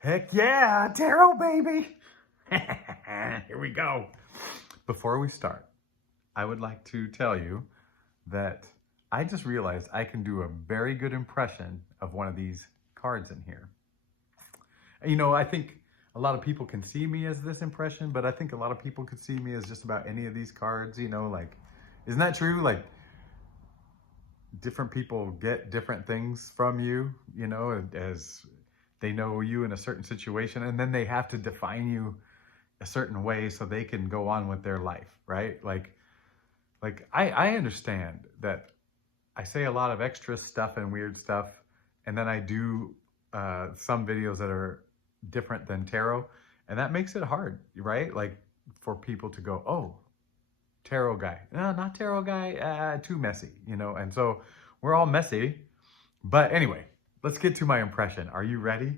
Heck yeah, tarot baby. Here we go. Before we start, I would like to tell you that I just realized I can do a very good impression of one of these cards in here. You know, I think a lot of people can see me as this impression, but I think a lot of people could see me as just about any of these cards, you know, like, isn't that true? Like, different people get different things from you, you know, as they know you in a certain situation, and then they have to define you a certain way so they can go on with their life, right? Like I understand that I say a lot of extra stuff and weird stuff, and then I do some videos that are different than tarot, and that makes it hard, right? Like for people to go, oh, tarot guy, no, not tarot guy, too messy, you know? And so we're all messy. But anyway, let's get to my impression. Are you ready?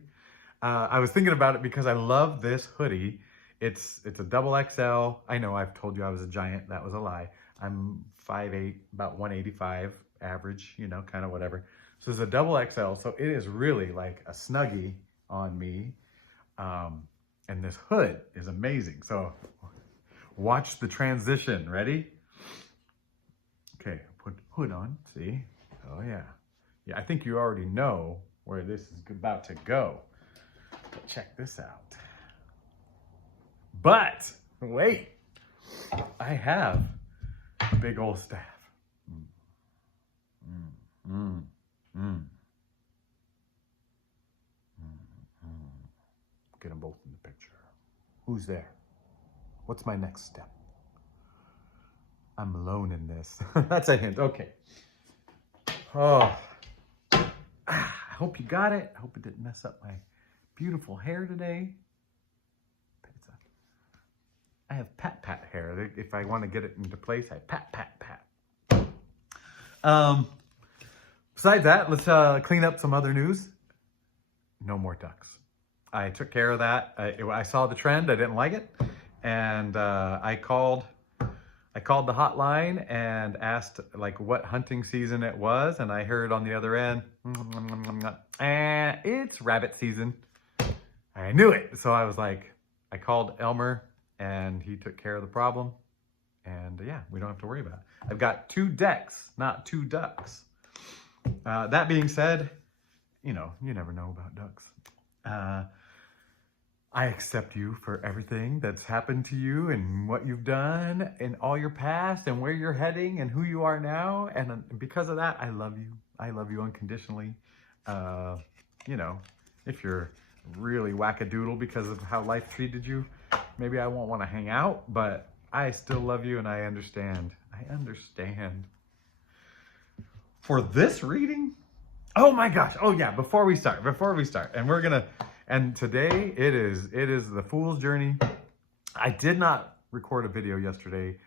I was thinking about it because I love this hoodie. It's a double XL. I know I've told you I was a giant. That was a lie. I'm 5'8", about 185 average, you know, kind of whatever. So it's a double XL. So it is really like a Snuggie on me. And this hood is amazing. So watch the transition. Ready? Okay, put hood on. See? Oh yeah. Yeah, I think you already know where this is about to go. But check this out. But wait, I have a big old staff. Get them both in the picture. Who's there? What's my next step? I'm alone in this. That's a hint. Okay. Oh, I hope you got it. I hope it didn't mess up my beautiful hair today. I have pat hair. If I want to get it into place, I pat. Besides that, let's clean up some other news. No more ducks. I took care of that. I saw the trend. I didn't like it, and I called the hotline and asked like what hunting season it was, and I heard on the other end, it's rabbit season. I knew it. So I was like, I called Elmer and he took care of the problem. And yeah, we don't have to worry about it. I've got 2 decks, not 2 ducks. That being said, you know, you never know about ducks. I accept you for everything that's happened to you and what you've done and all your past and where you're heading and who you are now. And because of that, I love you. I love you unconditionally. You know, if you're really wackadoodle because of how life treated you, maybe I won't want to hang out, but I still love you and I understand. I understand. For this reading, oh my gosh. Oh yeah, before we start, and today it is the Fool's Journey. I did not record a video yesterday.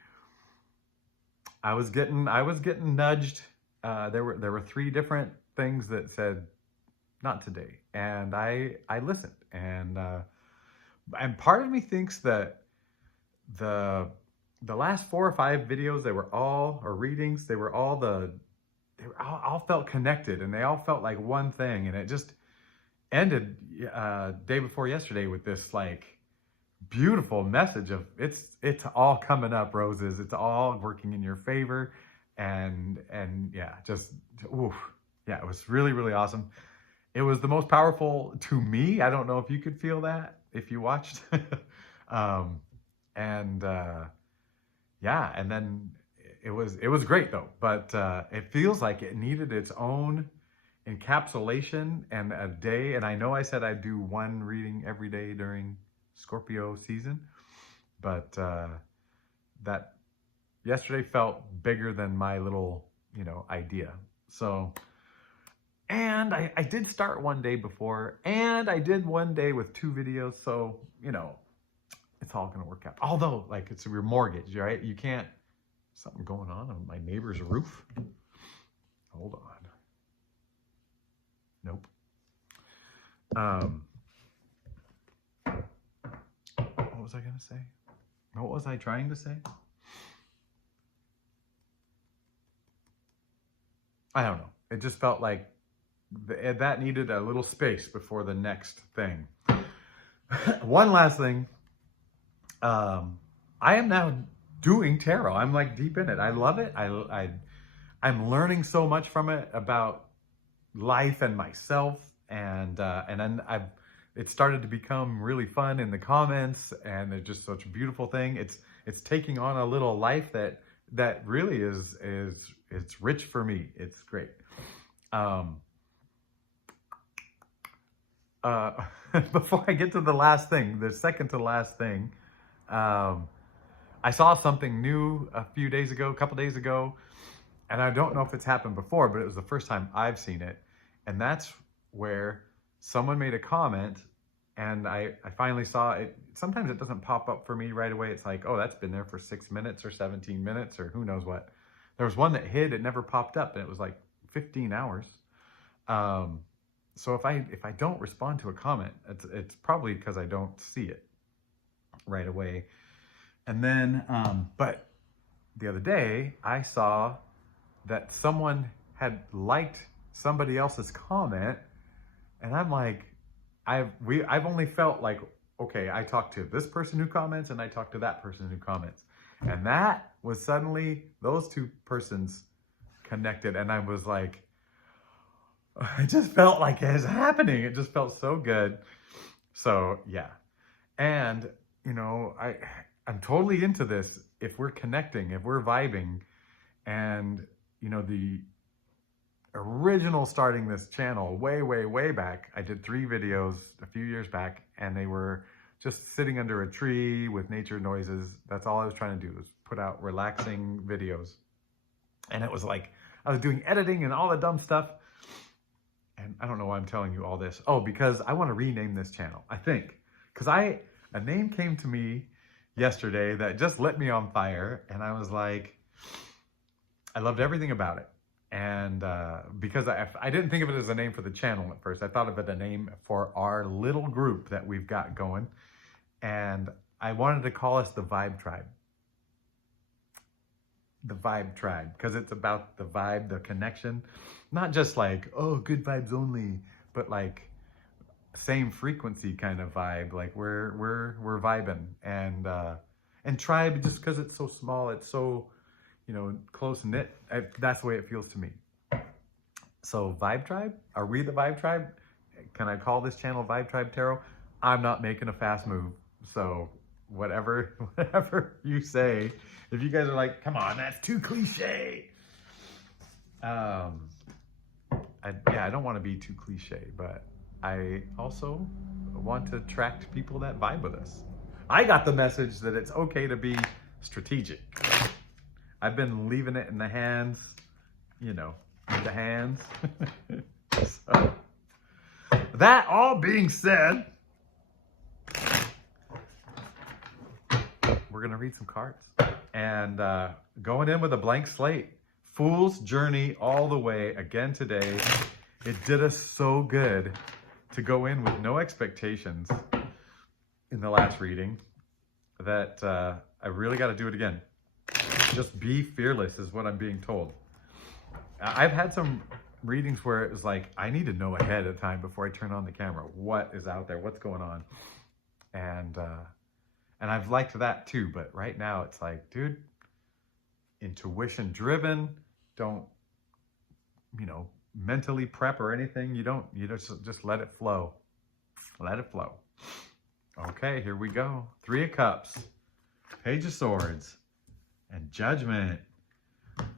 I was getting nudged. There were 3 different things that said not today, and I listened, and part of me thinks that the last 4 or 5 videos, they were all, or readings, they all felt connected, and they all felt like one thing, and it just ended day before yesterday with this like beautiful message of it's all coming up, roses. It's all working in your favor, and yeah, just oof, yeah, it was really, really awesome. It was the most powerful to me. I don't know if you could feel that if you watched. And yeah, and then it was great though. But it feels like it needed its own encapsulation and a day. And I know I said I'd do 1 reading every day during Scorpio season, but that yesterday felt bigger than my little, you know, idea. So. And I did start one day before, and I did one day with 2 videos. So, you know, it's all going to work out. Although, like, it's your mortgage, right? You can't, something going on my neighbor's roof. Hold on. Nope. What was I going to say? What was I trying to say? I don't know. It just felt like that needed a little space before the next thing. One last thing. I am now doing tarot. I'm like deep in it. I love it. I'm learning so much from it about life and myself, and then it started to become really fun in the comments, and it's just such a beautiful thing. It's taking on a little life that really is it's rich for me. It's great. Um, uh, Before I get to the last thing, the second to last thing, um, I saw something new a couple days ago, and I don't know if it's happened before, but it was the first time I've seen it. And that's where someone made a comment, and I finally saw it. Sometimes it doesn't pop up for me right away. It's like, oh, that's been there for 6 minutes or 17 minutes or who knows what. There was one that hid, it never popped up, and it was like 15 hours. Um, so if I don't respond to a comment, it's probably because I don't see it right away. And then, but the other day I saw that someone had liked somebody else's comment, and I'm like, I've only felt like, okay, I talked to this person who comments and I talked to that person who comments, and that was suddenly those two persons connected, and I was like, it just felt like it was happening. It just felt so good. So yeah, and I'm totally into this. If we're connecting, if we're vibing, and the original starting this channel way back, I did 3 videos a few years back, and they were just sitting under a tree with nature noises. That's all I was trying to do, was put out relaxing videos. And it was like I was doing editing and all the dumb stuff. And I don't know why I'm telling you all this. Oh, because I want to rename this channel, I think. Because a name came to me yesterday that just lit me on fire, and I was like, I loved everything about it. And because I didn't think of it as a name for the channel at first. I thought of it a name for our little group that we've got going. And I wanted to call us the Vibe Tribe. The Vibe Tribe, because it's about the vibe, the connection. Not just like, oh, good vibes only, but like same frequency kind of vibe. Like we're vibing. And tribe, just because it's so small, it's so close knit. That's the way it feels to me. So Vibe Tribe, are we the Vibe Tribe? Can I call this channel Vibe Tribe Tarot? I'm not making a fast move. So whatever you say, if you guys are like, come on, that's too cliche. I don't want to be too cliche, but I also want to attract people that vibe with us. I got the message that it's okay to be strategic. I've been leaving it in the hands, in the hands. So, that all being said, we're going to read some cards. And going in with a blank slate. Fool's Journey all the way again today. It did us so good to go in with no expectations in the last reading that I really got to do it again. Just be fearless is what I'm being told. I've had some readings where it was like, I need to know ahead of time before I turn on the camera what is out there, what's going on. And I've liked that too, but right now it's like, dude, intuition driven. Don't, mentally prep or anything. You just let it flow. Let it flow. Okay, here we go. 3 of Cups, Page of Swords, and Judgment.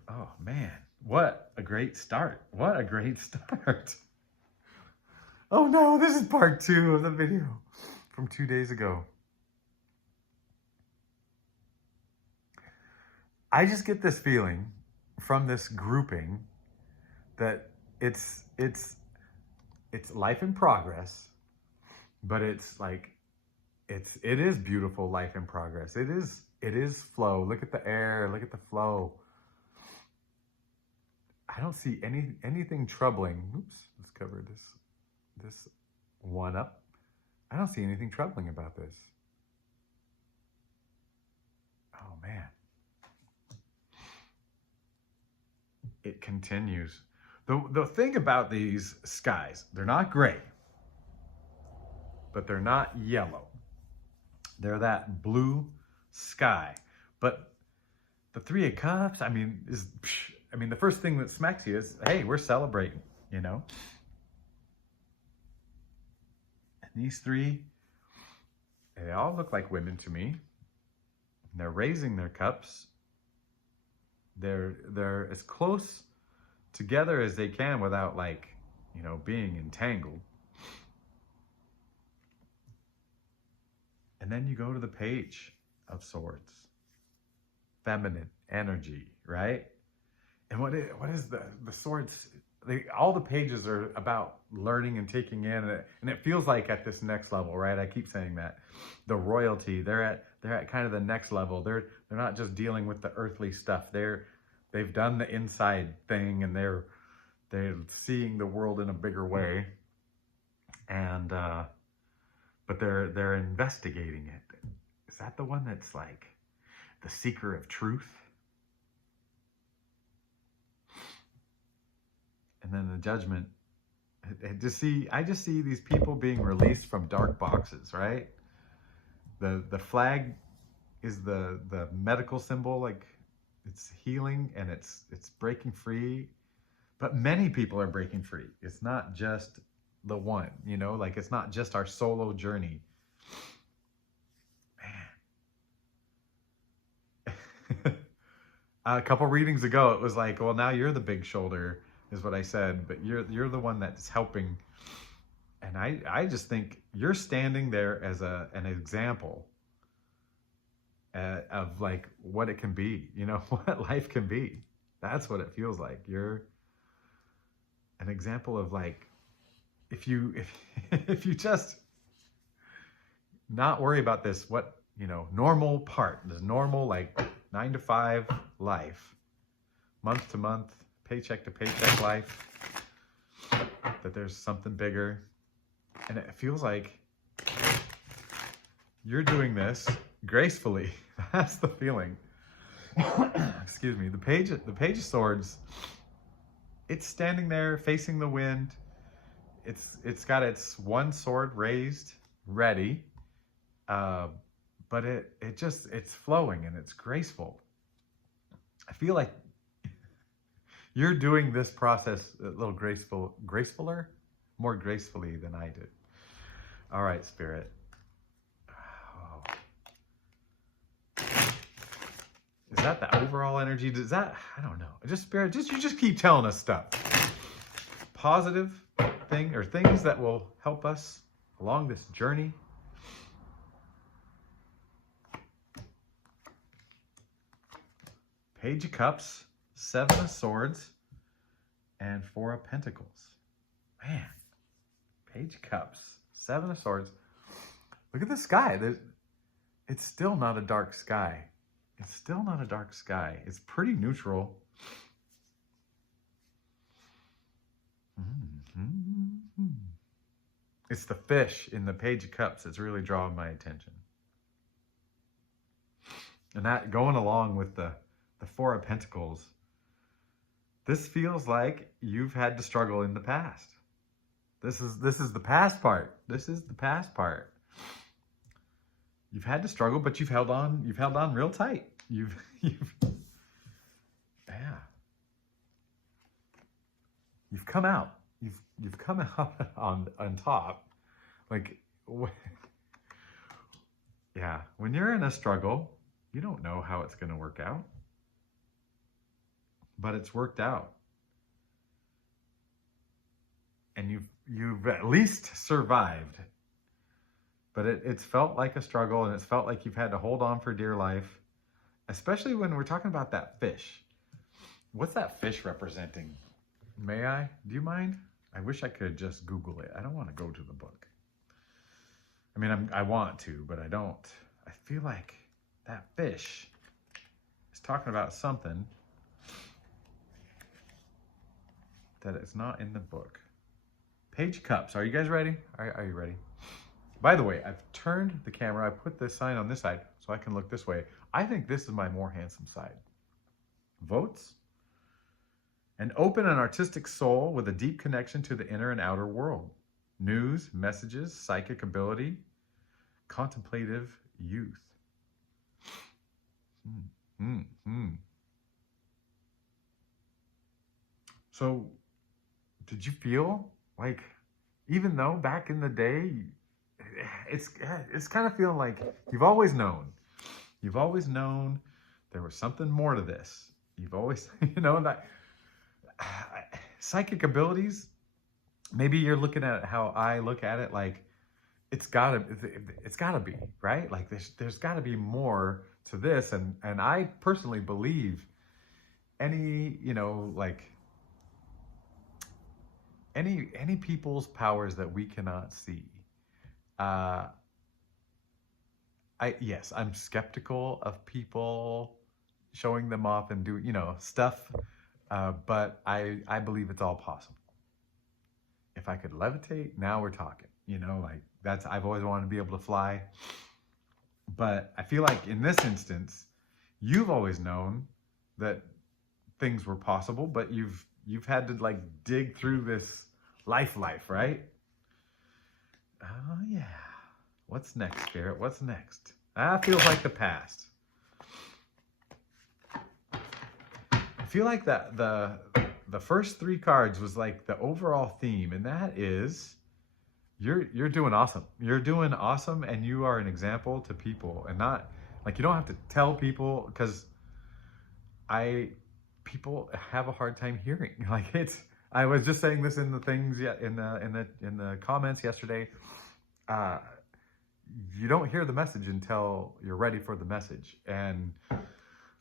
Oh man, what a great start. What a great start. Oh no, this is part 2 of the video from 2 days ago. I just get this feeling from this grouping that it's life in progress, but it's like it is beautiful life in progress. It is flow. Look at the air, look at the flow. I don't see anything troubling. Oops, let's cover this one up. I don't see anything troubling about this. Oh man. It continues. The thing about these skies, they're not gray, but they're not yellow. They're that blue sky. But the Three of Cups, I mean, the first thing that smacks you is, hey, we're celebrating, you know? And these three, they all look like women to me. They're raising their cups. They're as close together as they can without, like, you know, being entangled. And then you go to the Page of Swords. Feminine energy, right? And what is the swords? All the pages are about learning and taking in, and it feels like at this next level, right? I keep saying that the royalty, they're at kind of the next level. They're not just dealing with the earthly stuff. They've done the inside thing, and they're seeing the world in a bigger way, and but they're investigating it. Is that the one that's like the seeker of truth? And then the Judgment. I just see these people being released from dark boxes, right? The flag is the medical symbol, like it's healing and it's breaking free. But many people are breaking free. It's not just the one, you know, like it's not just our solo journey. Man. A couple readings ago, it was like, well, now you're the big shoulder, is what I said, but you're the one that's helping. And I just think you're standing there as an example of like what it can be, you know, what life can be. That's what it feels like. You're an example of like, if you just not worry about this, what, you know, normal part, this normal like 9 to 5 life, month to month, paycheck to paycheck life, that there's something bigger. And it feels like you're doing this gracefully. That's the feeling. Excuse me. The Page of Swords, it's standing there facing the wind. It's got its one sword raised, ready. But it's flowing and it's graceful. I feel like you're doing this process a little gracefuler, more gracefully than I did. All right, Spirit. Oh. Is that the overall energy? Does that, I don't know. Just Spirit, you just keep telling us stuff. Positive thing or things that will help us along this journey. Page of Cups, 7 of Swords, and 4 of Pentacles. Man, Page of Cups, 7 of Swords. Look at the sky. It's still not a dark sky. It's still not a dark sky. It's pretty neutral. Mm-hmm. It's the fish in the Page of Cups that's really drawing my attention. And that going along with the 4 of Pentacles, this feels like you've had to struggle in the past. This is the past part. This is the past part. You've had to struggle, but you've held on real tight. You've come out. You've come out on top. Like, yeah, when you're in a struggle, you don't know how it's going to work out. But it's worked out. And you've at least survived. But it's felt like a struggle, and it's felt like you've had to hold on for dear life, especially when we're talking about that fish. What's that fish representing? May I? Do you mind? I wish I could just Google it. I don't want to go to the book. I mean, I want to, but I don't. I feel like that fish is talking about something that is not in the book. Page of Cups. Are you guys ready? Are you ready? By the way, I've turned the camera. I put this sign on this side so I can look this way. I think this is my more handsome side. Votes. An open and artistic soul with a deep connection to the inner and outer world. news, messages, psychic ability, contemplative youth. So, did you feel like, even though back in the day, it's kind of feeling like you've always known there was something more to this. You've always, that psychic abilities. Maybe you're looking at it how I look at it, like it's gotta be right. Like there's got to be more to this, and I personally believe any like any people's powers that we cannot see. Uh, I'm skeptical of people showing them off and do stuff, but I believe it's all possible. If I could levitate, now we're talking. Like that's I've always wanted to be able to fly, but I feel like in this instance, you've always known that things were possible, but you've had to like dig through this life, right? Oh yeah. What's next, Spirit? What's next? Feels like the past. I feel like that the first three cards was like the overall theme, and that is you're doing awesome. You're doing awesome, and you are an example to people, and not like you don't have to tell people, because people have a hard time hearing. Like I was just saying this in the things in the comments yesterday. You don't hear the message until you're ready for the message. And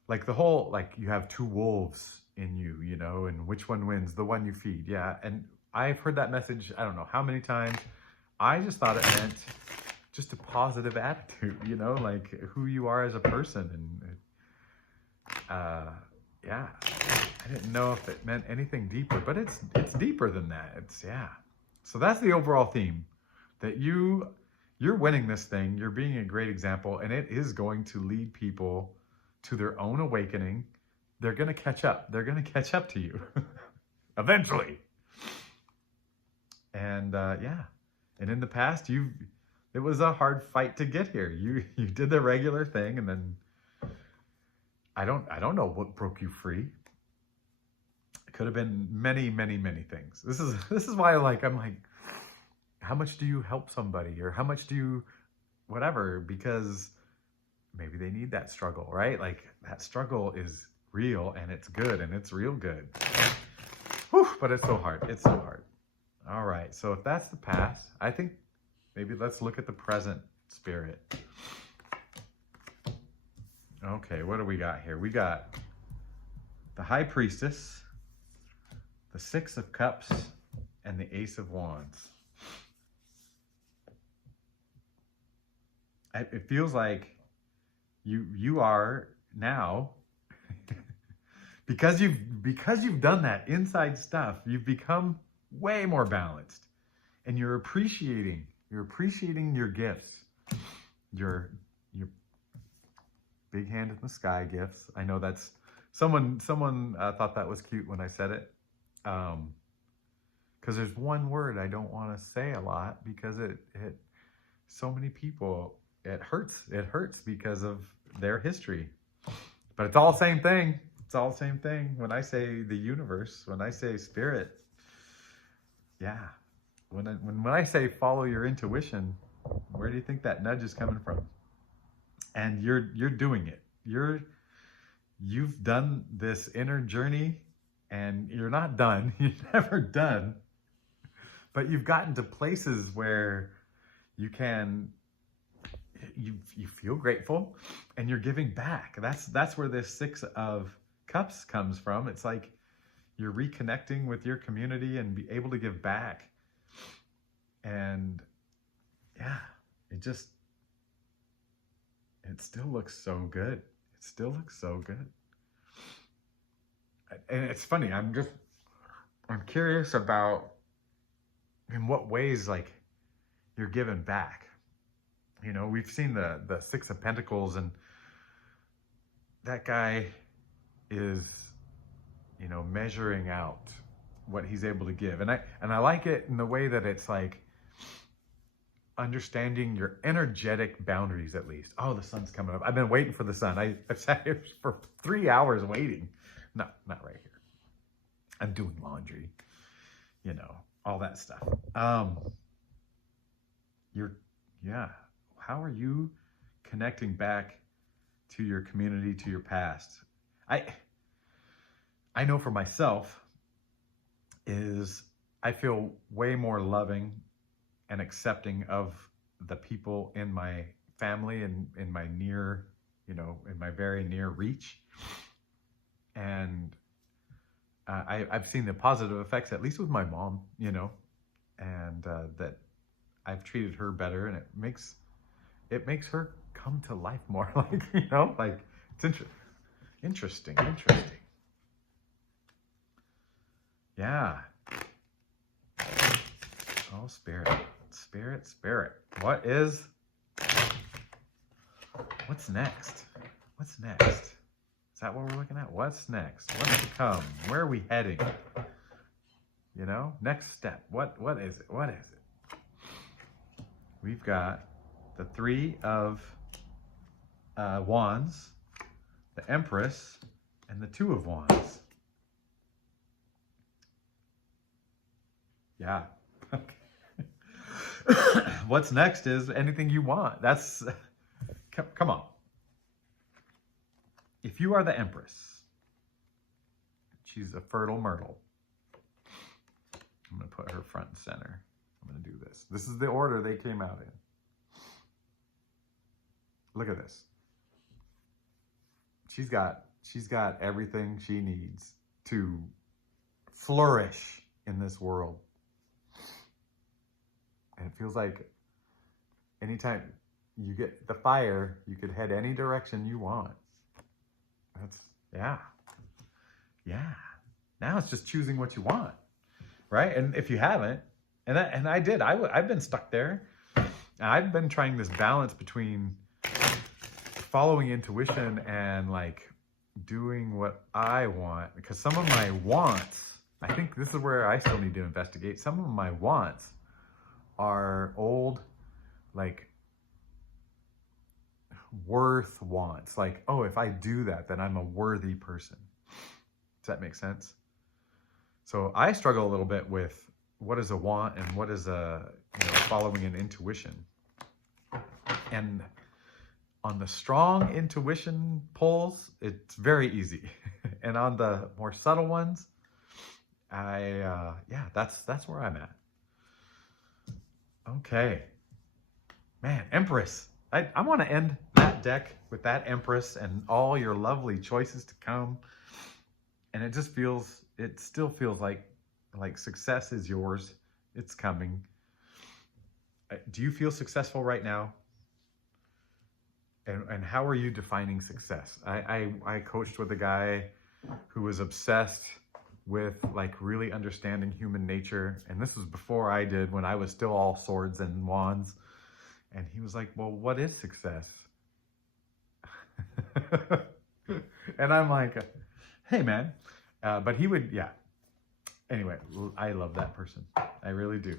like the whole, like you have two wolves in you, and which one wins? The one you feed. Yeah. And I've heard that message, I don't know how many times. I just thought it meant just a positive attitude, like who you are as a person. And yeah, I didn't know if it meant anything deeper, but it's deeper than that. So that's the overall theme, that you're winning this thing. You're being a great example, and it is going to lead people to their own awakening. They're going to catch up. They're going to catch up to you eventually. And and in the past, it was a hard fight to get here. You did the regular thing, and then I don't know what broke you free. It could have been many, many, many things. This is why I'm like, how much do you help somebody, or how much do you whatever? Because maybe they need that struggle, right? Like that struggle is real, and it's good, and it's real good. Whew, but it's so hard. It's so hard. All right. So if that's the past, I think maybe let's look at the present, Spirit. Okay, what do we got here? We got the High Priestess, the Six of Cups, and the Ace of Wands. It feels like you are now because you've done that inside stuff, you've become way more balanced, and you're appreciating your gifts, your big hand in the sky gifts. I know that's someone thought that was cute when I said it, because there's one word I don't want to say a lot, because it so many people, it hurts because of their history, but it's all the same thing. It's all the same thing. When I say the universe, when I say spirit, yeah, when I say follow your intuition, where do you think that nudge is coming from? And you're doing it. You've done this inner journey, and you're not done. You're never done. But you've gotten to places where you feel grateful, and you're giving back. That's where this Six of Cups comes from. It's like you're reconnecting with your community and be able to give back. And yeah, it still looks so good. It still looks so good. And it's funny, I'm curious about in what ways like you're giving back. We've seen the Six of Pentacles, and that guy is, measuring out what he's able to give. And I like it in the way that it's like understanding your energetic boundaries at least. Oh, the sun's coming up. I've been waiting for the sun. I've sat here for 3 hours waiting. No, not right here. I'm doing laundry, all that stuff. Yeah. How are you connecting back to your community, to your past? I know for myself is I feel way more loving and accepting of the people in my family and in my near, in my very near reach. And I've seen the positive effects, at least with my mom, and that I've treated her better, and it makes her come to life more. Like it's interesting. Yeah. Oh, spirit. What's next? Is that what we're looking at? What's next? What's to come? Where are we heading? Next step. What is it? We've got the Three of Wands, the Empress, and the Two of Wands. Yeah. What's next is anything you want. That's, come on. If you are the Empress, she's a fertile myrtle. I'm going to put her front and center. I'm going to do this. This is the order they came out in. Look at this. She's got everything she needs to flourish in this world. And it feels like anytime you get the fire, you could head any direction you want. Yeah. Now it's just choosing what you want, right? And if you haven't, and I did, I've been stuck there. I've been trying this balance between following intuition and like doing what I want, because some of my wants, I think this is where I still need to investigate. Some of my wants are old, like worth wants, like, oh, if I do that, then I'm a worthy person. Does that make sense? So I struggle a little bit with what is a want and what is following an intuition. And on the strong intuition pulls, it's very easy. And on the more subtle ones, that's where I'm at. Okay. Man, Empress. I want to end that deck with that Empress and all your lovely choices to come. And it still feels like success is yours. It's coming. Do you feel successful right now? And how are you defining success? I coached with a guy who was obsessed with like really understanding human nature. And this was before I did, when I was still all swords and wands. And he was like, well, what is success? And I'm like, hey, man. But he would, yeah. Anyway, I love that person. I really do.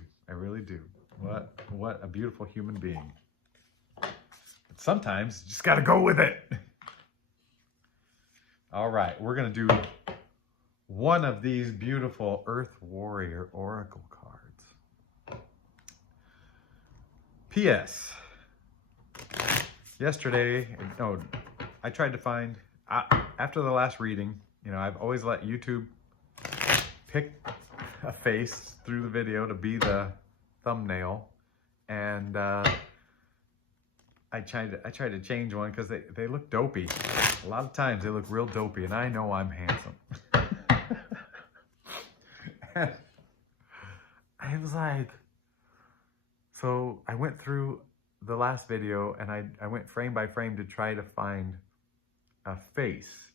What a beautiful human being. But sometimes you just got to go with it. All right, we're going to do one of these beautiful Earth Warrior Oracle cards. P.S. I tried to find, after the last reading, I've always let YouTube pick a face through the video to be the thumbnail. And I tried to change one because they look dopey. A lot of times they look real dopey, and I know I'm handsome. And I was like, so I went through the last video and I went frame by frame to try to find a face.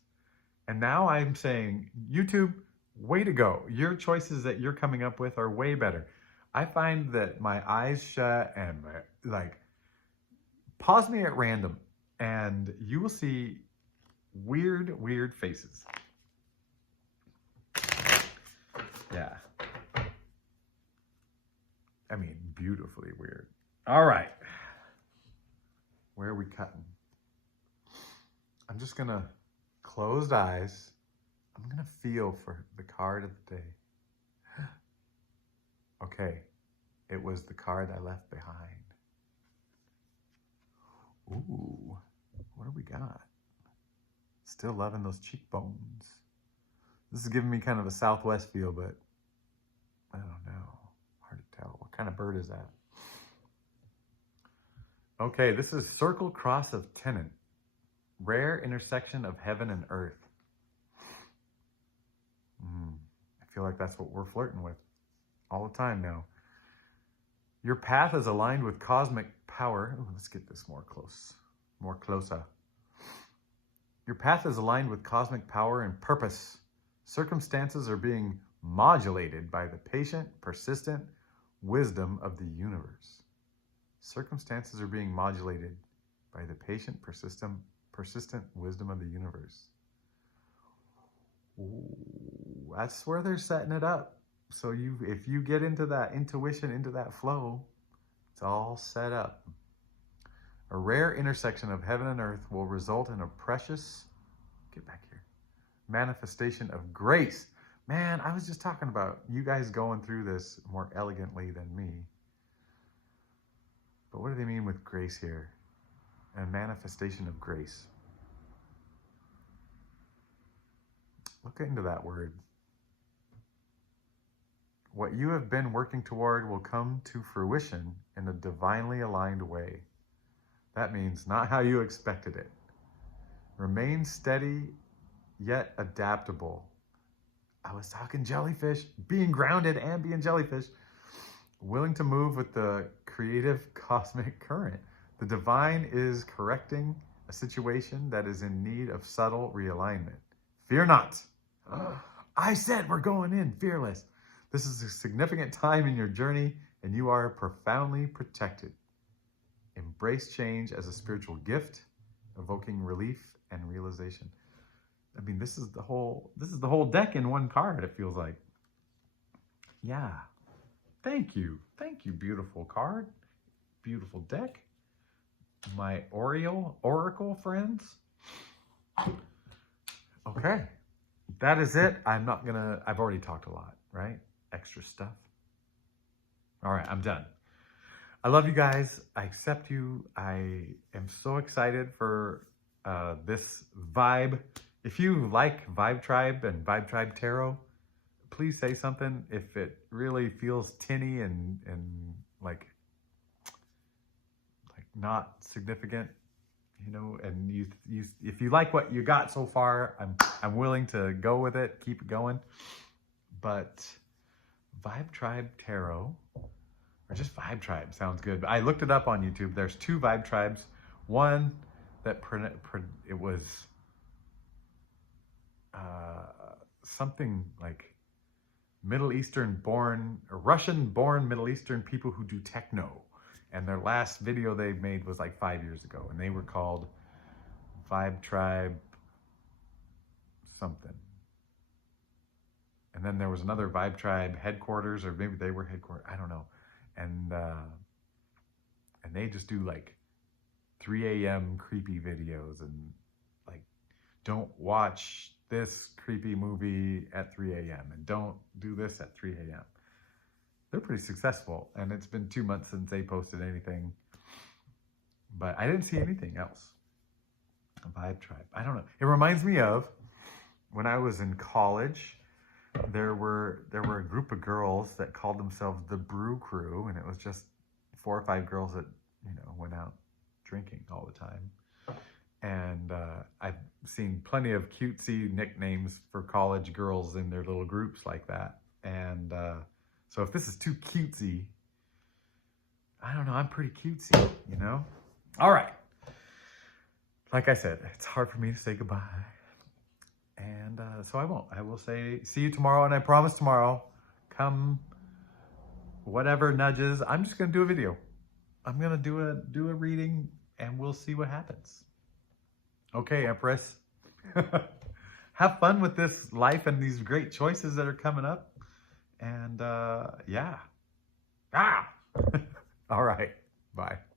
And now I'm saying, YouTube, way to go. Your choices that you're coming up with are way better. I find that my eyes shut and pause me at random and you will see weird faces. Yeah. I mean, beautifully weird. All right. Where are we cutting? I'm just going to closed eyes. I'm going to feel for the card of the day. Okay. It was the card I left behind. Ooh. What do we got? Still loving those cheekbones. This is giving me kind of a Southwest feel, but I don't know. Hard to tell. What kind of bird is that? Okay, this is Circle Cross of Tennant. Rare intersection of heaven and earth. I feel like that's what we're flirting with all the time now. Your path is aligned with cosmic power. Ooh, let's get this more closer. Your path is aligned with cosmic power and purpose. Circumstances are being modulated by the patient, persistent wisdom of the universe. Circumstances are being modulated by the patient, persistent wisdom of the universe. Ooh, that's where they're setting it up. So if you get into that intuition, into that flow, it's all set up. A rare intersection of heaven and earth will result in a precious, manifestation of grace. Man, I was just talking about you guys going through this more elegantly than me. But what do they mean with grace here? A manifestation of grace. Look into that word. What you have been working toward will come to fruition in a divinely aligned way. That means not how you expected it. Remain steady yet adaptable. I was talking jellyfish, being grounded and being jellyfish. Willing to move with the creative cosmic current. The divine is correcting a situation that is in need of subtle realignment. Fear not. I said we're going in fearless. This is a significant time in your journey and you are profoundly protected. Embrace change as a spiritual gift, evoking relief and realization. I mean, this is the whole deck in one card, it feels like. Yeah. Thank you, beautiful card. Beautiful deck. My Oracle friends. Okay. That is it. I've already talked a lot, right? Extra stuff. All right, I'm done. I love you guys. I accept you. I am so excited for this vibe. If you like Vibe Tribe and Vibe Tribe Tarot, please say something. If it really feels tinny and like not significant, you know, and you if you like what you got so far, I'm willing to go with it, keep it going. But Vibe Tribe Tarot, or just Vibe Tribe sounds good. I looked it up on YouTube. There's 2 Vibe Tribes. One that it was something like Russian-born Middle Eastern people who do techno. And their last video they made was like 5 years ago. And they were called Vibe Tribe something. And then there was another Vibe Tribe headquarters, or maybe they were headquarters, I don't know. And they just do like 3 a.m. creepy videos and like, don't watch this creepy movie at 3 a.m. and don't do this at 3 a.m. They're pretty successful, and it's been 2 months since they posted anything, but I didn't see anything else. A Vibe Tribe. I don't know. It reminds me of when I was in college. There were a group of girls that called themselves the Brew Crew, and it was just 4 or 5 girls that, you know, went out drinking all the time. And I've seen plenty of cutesy nicknames for college girls in their little groups like that. And so if this is too cutesy, I don't know, I'm pretty cutesy, you know? All right. Like I said, it's hard for me to say goodbye. And so I won't. I will say, see you tomorrow, and I promise tomorrow, come whatever nudges, I'm just going to do a video. I'm going to do a reading, and we'll see what happens. Okay, Empress. Have fun with this life and these great choices that are coming up. And yeah. All right. Bye.